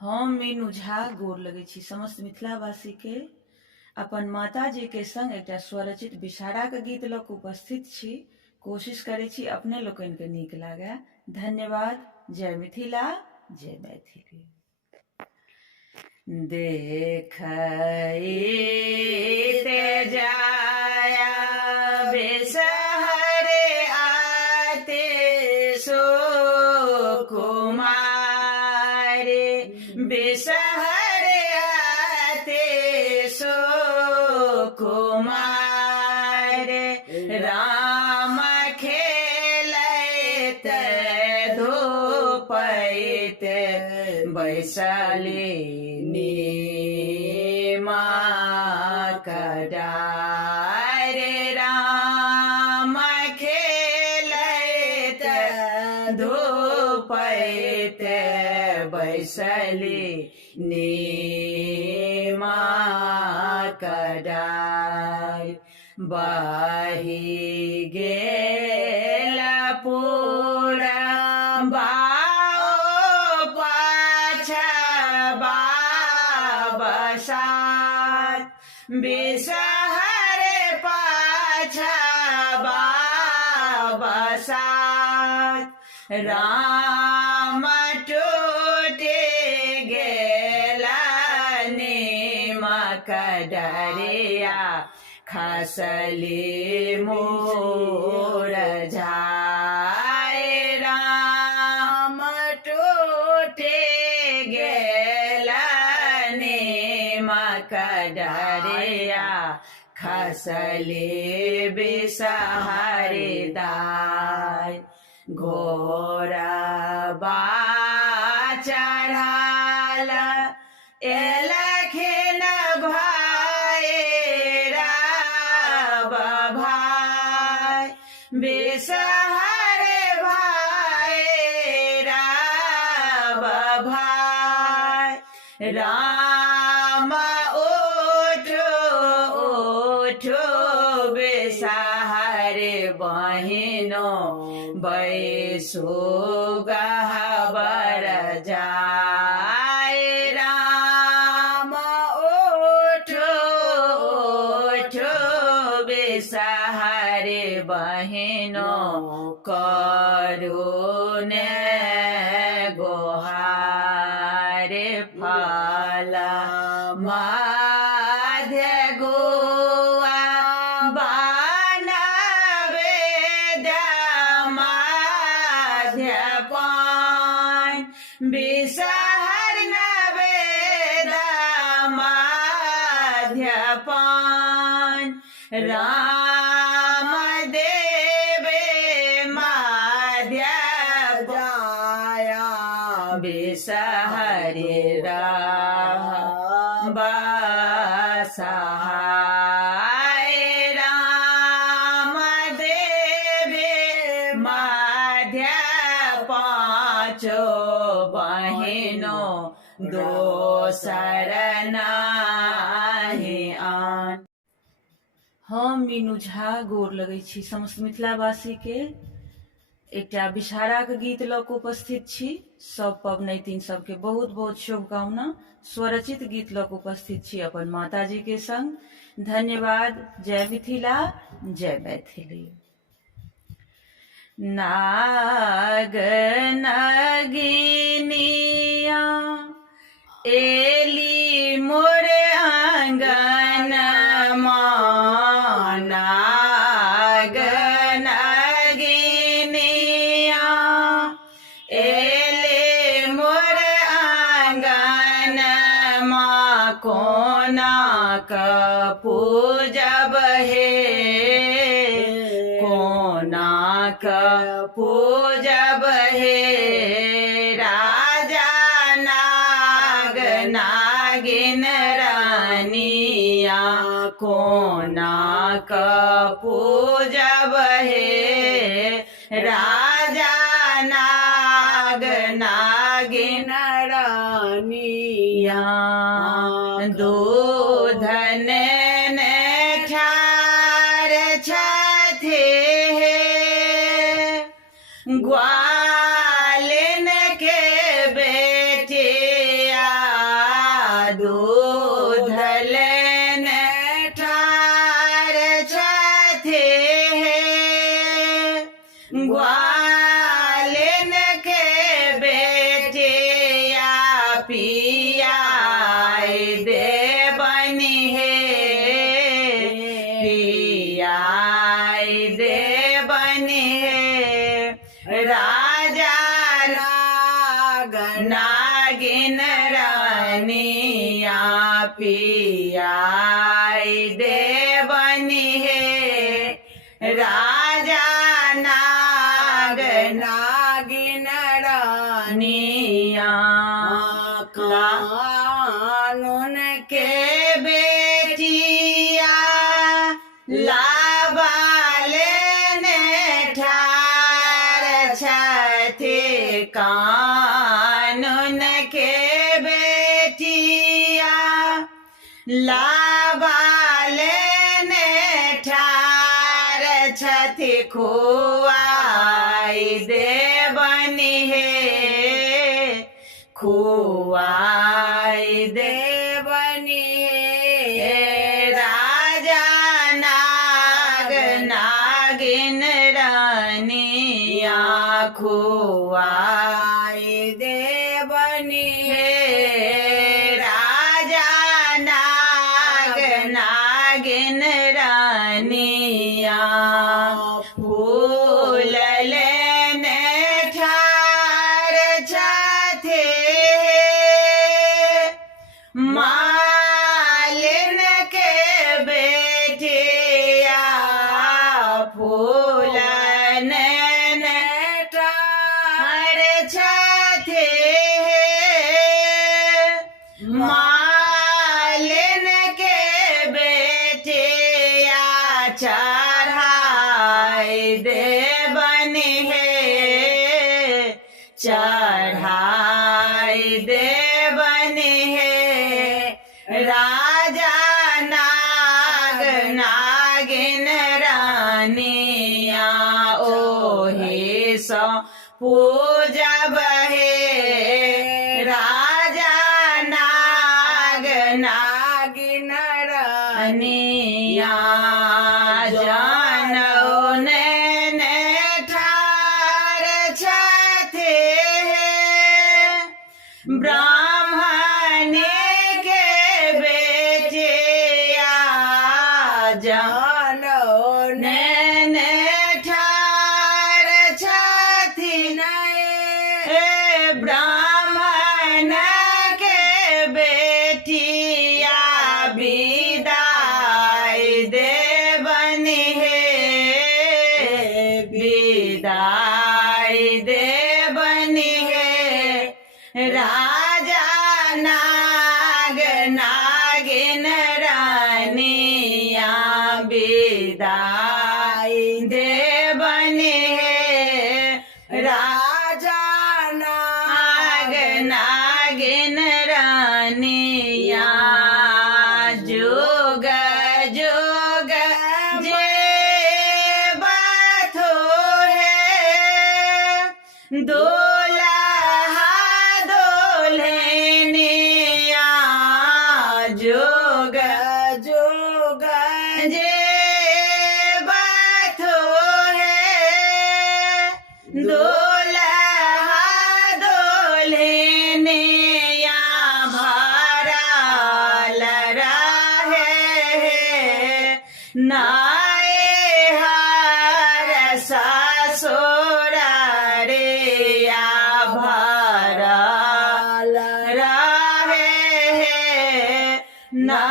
हम मीनू झा गोर लगे छी समस्त मिथिलावासी के अपन माता जी के संग एक स्वरचित विषहारा के गीत लऽ कऽ उपस्थित छी। कोशिश करे छी अपने लोकनि के नीक लागे। धन्यवाद। जय मिथिला, जय मैथिली। देखते जाया बेसहरे आते सो कुमारे, बेसहरे आते सो कुमारे, राम खेलैत धूपैत बैसली नीमा कडारे, राम खेलैत धूपैत बैसली नीमा कडारे, बही गेल पूरा बेसहरे पाछा बसात, राम टूटे गेला नीमक डरिया, खसली मोर झाए, राम टूटे गेला नीमक डरिया, खसली बेसहरे दाय, घोरबा चढ़ाल एलखिन भैरव भाई, बेसहरे भैरव भाई, राम उठो उठो बेसहरे बहिनो, बैसो गहबर जाए, राम उठो उठो बेसहरे बहिनो, करुणे गोहारे फल माध्य गोआ बनवे माध्य पान, बेसहर नवेद माध्य पान, राम देवे माध्य जाया, बेसहरे बसहाय, राम देवे माध्य पाँचो बहिनो, दोसर नाही आन। हम मीनू झा गोर लगे छी समस्त मिथिलावासी के एकटा विषहारा के गीत लऽ कऽ उपस्थित छी। सब पबनैतिन सबके बहुत बहुत शुभकामना। स्वरचित गीत लऽ कऽ उपस्थित छी अपन माता जी के संग। धन्यवाद। जय मिथिला, जय मैथिली। नाग नगिनिया एली मोरे आंगन मां, नाग नगिनिया एले मोर आंगन मां, कोना क पूजब हे, कोना क पूजब हे, राजा नाग नागिन रानिया, कोना क पूजब हे, राजा नाग नागिन रानिया, दूध ने ठार छथे ग्वालिन के बेटिया, पियाई देबनि हे पियाई देबनि हे राजा नागिन रानिया पियाई देबनि हे राजा नागिन रानिया कानून के बेटिया लाबाले ने ठार छथि कानून के बेटिया लाबाले ने ठार छथि खुआई देबनि हे खुआई देबनि हे राजा नागिन रानिया खुआई देबनि हे राजा नागिन रानिया फूल लेने ठार छथि मालिन के बेटिया फूल लेने ठार छथि मालिन के बेटिया चढ़ाई देबनि हे चढ़ाई देबनि हे राजा नागिन रानिया ओहे सो पूजब हे राजा नागिन रानिया जानौने ने ठार छथि ब्राह्मणे के बेटिया जानौने ने ठार छथि ब्राह्मण के बेटिया विदाई देबनि हे विदाई देबनि हे राजा नागिन रानिया विदाई देबनि हे राजा नागिन रानिया जोग जोग जे बात है दोलहा दोल्हनिया जोग जोग जे बात है दोलहा दोल्हनिया भरल रहे नाए हर ससुर रे भरल रहे ना